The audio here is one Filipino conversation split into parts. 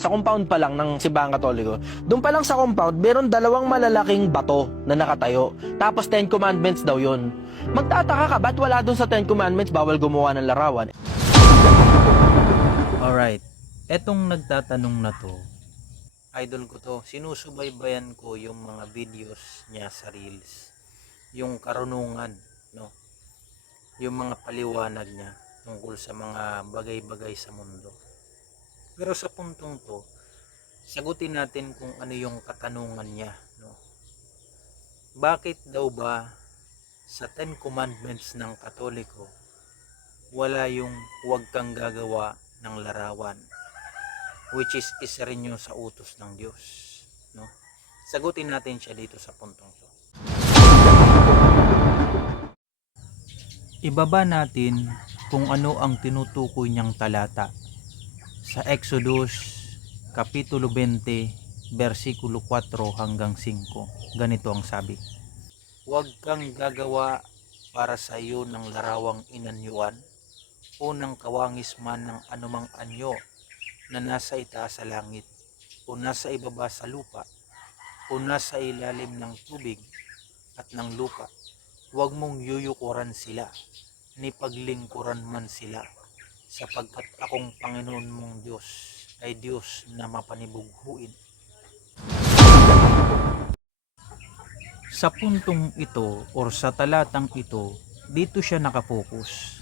sa compound pa lang ng Simbahang Katoliko, doon pa lang sa compound, meron dalawang malalaking bato na nakatayo. Tapos Ten Commandments daw yun. Magtataka ka, ba't wala doon sa Ten Commandments bawal gumawa ng larawan? Alright, etong nagtatanong na to, idol ko to, sinusubaybayan ko yung mga videos niya sa Reels. Yung karunungan, no? Yung mga paliwanag niya tungkol sa mga bagay-bagay sa mundo. Pero sa puntong to, sagutin natin kung ano yung katanungan niya, no? Bakit daw ba sa Ten Commandments ng Katoliko wala yung huwag kang gagawa ng larawan which is isa rin yun sa utos ng Diyos no? Sagutin natin siya dito sa puntong to. Ibaba natin kung ano ang tinutukoy niyang talata sa Exodus kapitulo 20 versikulo 4 hanggang 5 ganito ang sabi huwag kang gagawa para sa iyo ng larawang inanyuan o ng kawangis man ng anumang anyo na nasa itaas sa langit o nasa ibaba sa lupa o nasa ilalim ng tubig at ng lupa. Huwag mong yuyukuran sila, ni paglingkuran man sila, sapagkat akong Panginoon mong Diyos ay Diyos na mapanibughuin. Sa puntong ito or sa talatang ito, dito siya nakapokus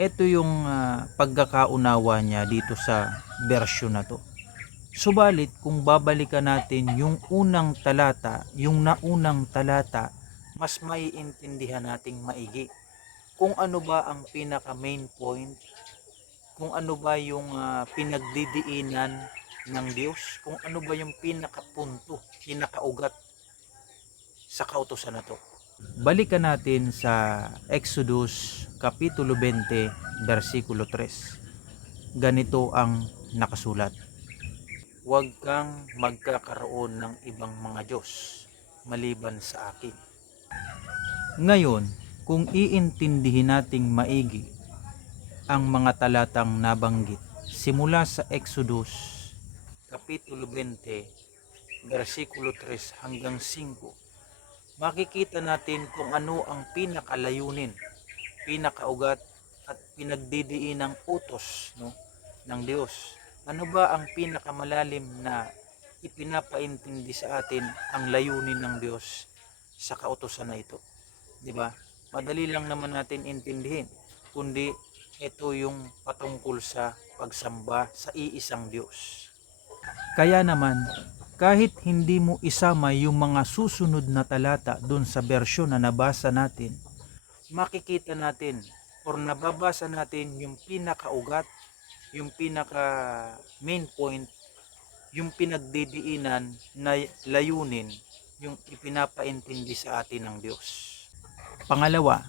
ito yung ah, pagkakaunawa niya dito sa version na to. Subalit kung babalikan natin yung unang talata, yung naunang talata, mas maiintindihan nating maigi kung ano ba ang pinaka main point, kung ano ba yung ah, pinagdidiinan ng Diyos, kung ano ba yung pinakapunto, pinakaugat sa kautosan na to. Balikan natin sa Exodus Kapitulo 20, versikulo 3. Ganito ang nakasulat. Huwag kang magkakaroon ng ibang mga Diyos maliban sa akin. Ngayon, kung iintindihin nating maigi ang mga talatang nabanggit simula sa Exodus Kapitulo 20, versikulo 3 hanggang 5, makikita natin kung ano ang pinakalayunin, pinakaugat at pinagdidiin ng utos no, ng Diyos. Ano ba ang pinakamalalim na ipinapaintindi sa atin ang layunin ng Diyos sa kautosan na ito? 'Di ba? Madali lang naman natin intindihin, kundi ito yung patungkol sa pagsamba sa iisang Diyos. Kaya naman, kahit hindi mo isama yung mga susunod na talata doon sa bersyon na nabasa natin, makikita natin or nababasa natin yung pinakaugat, yung pinaka main point, yung pinagdidiinan na layunin, yung ipinapaintindi sa atin ng Diyos. Pangalawa,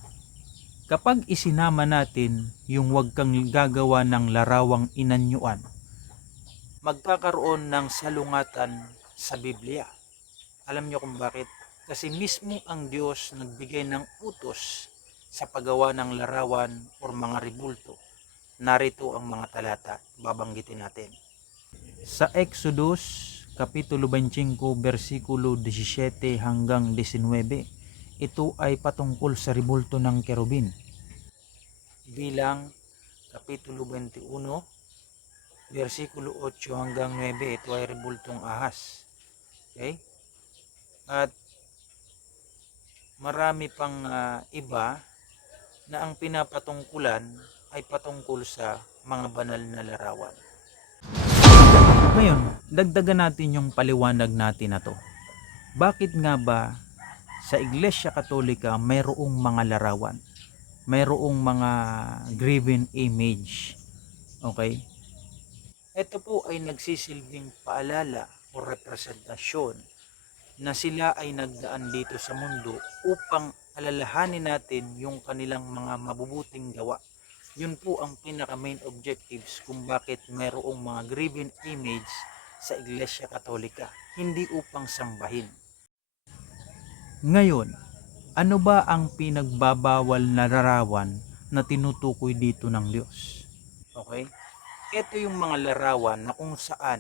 kapag isinama natin yung huwag kang gagawa ng larawang inanyuan, magkakaroon ng salungatan sa Biblia. Alam niyo kung bakit? Kasi mismo ang Diyos nagbigay ng utos sa paggawa ng larawan o mga ribulto. Narito ang mga talata, babanggitin natin. Sa Exodus, Kapitulo 25, versikulo 17 hanggang 19, ito ay patungkol sa ribulto ng kerubin. Bilang Kapitulo 21, versikulo 8 hanggang 9 ito ay rebultong ahas. Okay? At marami pang ah, iba na ang pinapatungkulan ay patungkol sa mga banal na larawan. Ngayon dagdagan natin yung paliwanag natin na to. Bakit nga ba sa Iglesia Katolika mayroong mga larawan mayroong mga graven image okay ito po ay nagsisilbing paalala o representasyon na sila ay nagdaan dito sa mundo upang alalahanin natin yung kanilang mga mabubuting gawa. Yun po ang pinaka main objectives kung bakit mayroong mga graven image sa Iglesia Katolika, hindi upang sambahin. Ngayon, ano ba ang pinagbabawal na larawan na tinutukoy dito ng Diyos? Okay? ito yung mga larawan na kung saan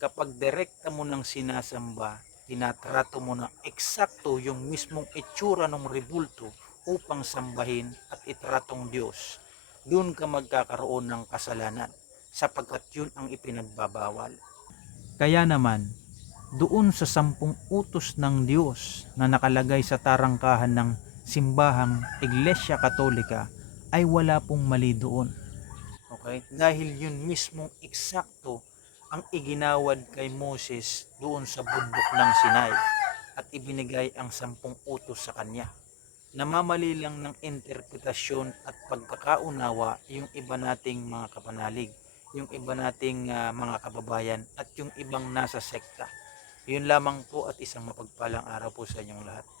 kapag direkta mo ng sinasamba, tinatrato mo na eksakto yung mismong itsura ng rebulto upang sambahin at itratong Diyos. Doon ka magkakaroon ng kasalanan sapagkat yun ang ipinagbabawal. Kaya naman, doon sa sampung utos ng Diyos na nakalagay sa tarangkahan ng simbahang Iglesia Katolika ay wala pong mali doon. Okay? Dahil yun mismong eksakto ang iginawad kay Moses doon sa bundok ng Sinai at ibinigay ang sampung utos sa kanya. Namamali lang ng interpretasyon at pagkakaunawa yung iba nating mga kapanalig, yung iba nating ah, mga kababayan at yung ibang nasa sekta. Yun lamang po at isang mapagpalang araw po sa inyong lahat.